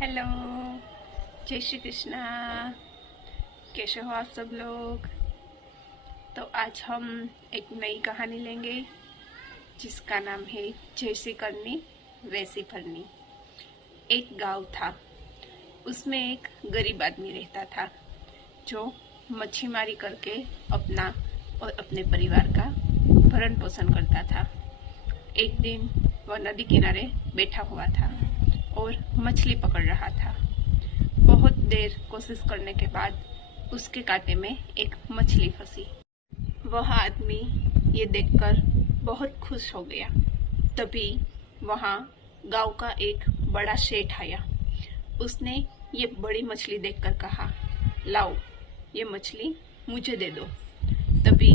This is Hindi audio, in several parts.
हेलो, जय श्री कृष्णा। कैसे हो आप सब लोग? तो आज हम एक नई कहानी लेंगे जिसका नाम है जैसी करनी वैसी फलनी। एक गांव था, उसमें एक गरीब आदमी रहता था जो मच्छीमारी करके अपना और अपने परिवार का भरण पोषण करता था। एक दिन वह नदी किनारे बैठा हुआ था और मछली पकड़ रहा था। बहुत देर कोशिश करने के बाद उसके कांटे में एक मछली फंसी। वह आदमी ये देखकर बहुत खुश हो गया। तभी वहां गांव का एक बड़ा सेठ आया। उसने ये बड़ी मछली देखकर कहा, लाओ ये मछली मुझे दे दो। तभी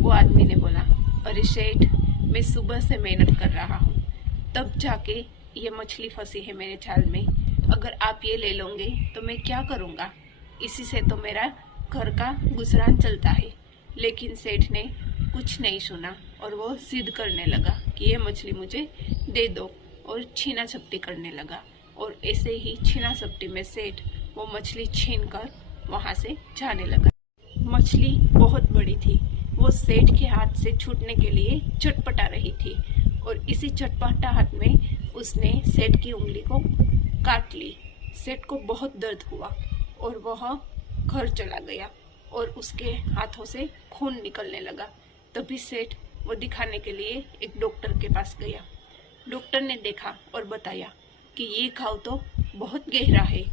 वो आदमी ने बोला, अरे सेठ, मैं सुबह से मेहनत कर रहा हूँ, तब जाके ये मछली फंसी है मेरे जाल में। अगर आप ये ले लोगे तो मैं क्या करूँगा? इसी से तो मेरा घर का गुजरान चलता है। लेकिन सेठ ने कुछ नहीं सुना और वो जिद करने लगा कि ये मछली मुझे दे दो और छीना झपटी करने लगा। और ऐसे ही छीना झपटी में सेठ वो मछली छीन कर वहाँ से जाने लगा। मछली बहुत बड़ी थी, वो सेठ के हाथ से छूटने के लिए चटपटा रही थी और इसी चटपटाहट में उसने सेठ की उंगली को काट ली। सेठ को बहुत दर्द हुआ और वह घर चला गया और उसके हाथों से खून निकलने लगा। तभी सेठ वो दिखाने के लिए एक डॉक्टर के पास गया। डॉक्टर ने देखा और बताया कि ये घाव तो बहुत गहरा है,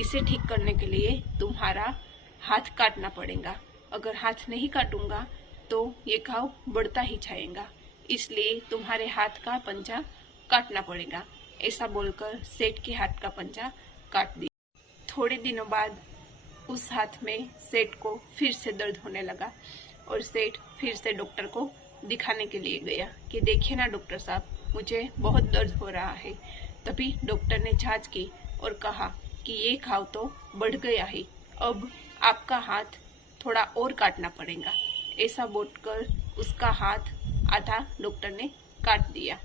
इसे ठीक करने के लिए तुम्हारा हाथ काटना पड़ेगा। अगर हाथ नहीं काटूंगा तो ये घाव बढ़ता ही जाएगा, इसलिए तुम्हारे हाथ का पंजा काटना पड़ेगा। ऐसा बोलकर सेठ के हाथ का पंजा काट दिया। थोड़े दिनों बाद उस हाथ में सेठ को फिर से दर्द होने लगा और सेठ फिर से डॉक्टर को दिखाने के लिए गया कि देखिए ना डॉक्टर साहब, मुझे बहुत दर्द हो रहा है। तभी डॉक्टर ने जांच की और कहा कि ये घाव तो बढ़ गया है, अब आपका हाथ थोड़ा और काटना पड़ेगा। ऐसा बोलकर उसका हाथ आधा डॉक्टर ने काट दिया।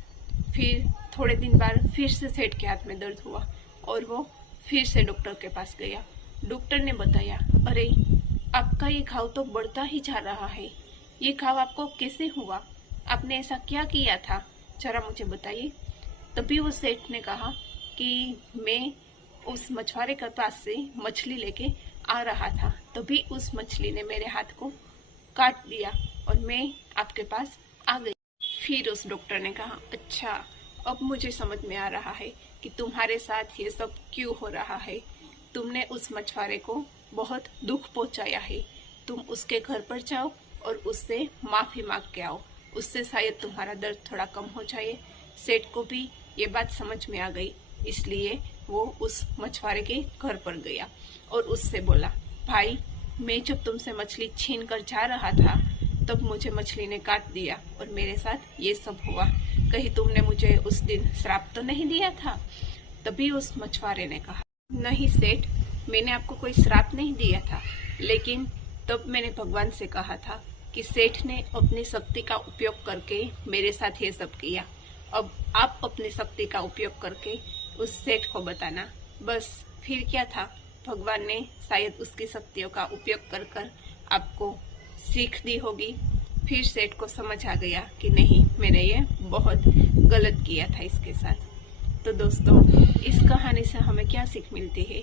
फिर थोड़े दिन बाद फिर से सेठ के हाथ में दर्द हुआ और वो फिर से डॉक्टर के पास गया। डॉक्टर ने बताया, अरे आपका ये घाव तो बढ़ता ही जा रहा है, ये घाव आपको कैसे हुआ? आपने ऐसा क्या किया था, जरा मुझे बताइए। तभी वो सेठ ने कहा कि मैं उस मछुआरे के पास से मछली लेके आ रहा था, तभी उस मछली ने मेरे हाथ को काट दिया और मैं आपके पास आ गई। फिर उस डॉक्टर ने कहा, अच्छा, अब मुझे समझ में आ रहा है कि तुम्हारे साथ ये सब क्यों हो रहा है। तुमने उस मछुआरे को बहुत दुख पहुंचाया है। तुम उसके घर पर जाओ और उससे माफी मांग के आओ, उससे शायद तुम्हारा दर्द थोड़ा कम हो जाए। सेठ को भी ये बात समझ में आ गई, इसलिए वो उस मछुआरे के घर पर गया और उससे बोला, भाई, मैं जब तुमसे मछली छीन कर जा रहा था तब मुझे मछली ने काट दिया और मेरे साथ ये सब हुआ। कहीं तुमने मुझे उस दिन श्राप तो नहीं दिया था? तभी उस मछुआरे ने कहा, नहीं सेठ, मैंने आपको कोई श्राप नहीं दिया था, लेकिन तब मैंने भगवान से कहा था कि सेठ ने अपनी शक्ति का उपयोग करके मेरे साथ ये सब किया। अब आप अपनी शक्ति का उपयोग करके उस सेठ को बताना। बस फिर क्या था, भगवान ने शायद उसकी शक्तियों का उपयोग कर कर आपको सीख दी होगी। फिर सेठ को समझ आ गया कि नहीं, मैंने ये बहुत गलत किया था इसके साथ। तो दोस्तों, इस कहानी से हमें क्या सीख मिलती है?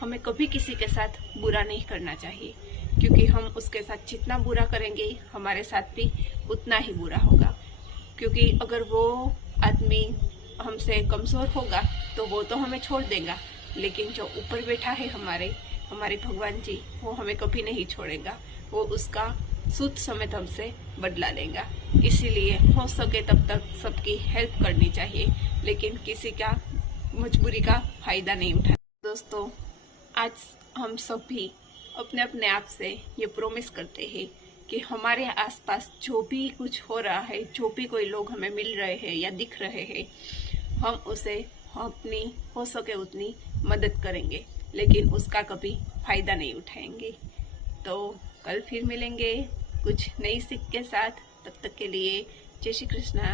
हमें कभी किसी के साथ बुरा नहीं करना चाहिए, क्योंकि हम उसके साथ जितना बुरा करेंगे हमारे साथ भी उतना ही बुरा होगा। क्योंकि अगर वो आदमी हमसे कमजोर होगा तो वो तो हमें छोड़ देगा, लेकिन जो ऊपर बैठा है हमारे भगवान जी, वो हमें कभी नहीं छोड़ेगा। वो उसका सूद समेत हमसे बदला लेगा। इसीलिए हो सके तब तक सबकी हेल्प करनी चाहिए, लेकिन किसी का मजबूरी का फायदा नहीं उठाना। दोस्तों, आज हम सब भी अपने अपने आप से ये प्रॉमिस करते हैं कि हमारे आसपास जो भी कुछ हो रहा है, जो भी कोई लोग हमें मिल रहे हैं या दिख रहे हैं, हम उसे अपनी हो सके उतनी मदद करेंगे, लेकिन उसका कभी फायदा नहीं उठाएंगे। तो कल फिर मिलेंगे कुछ नई सीख के साथ। तब तक के लिए जय श्री कृष्णा।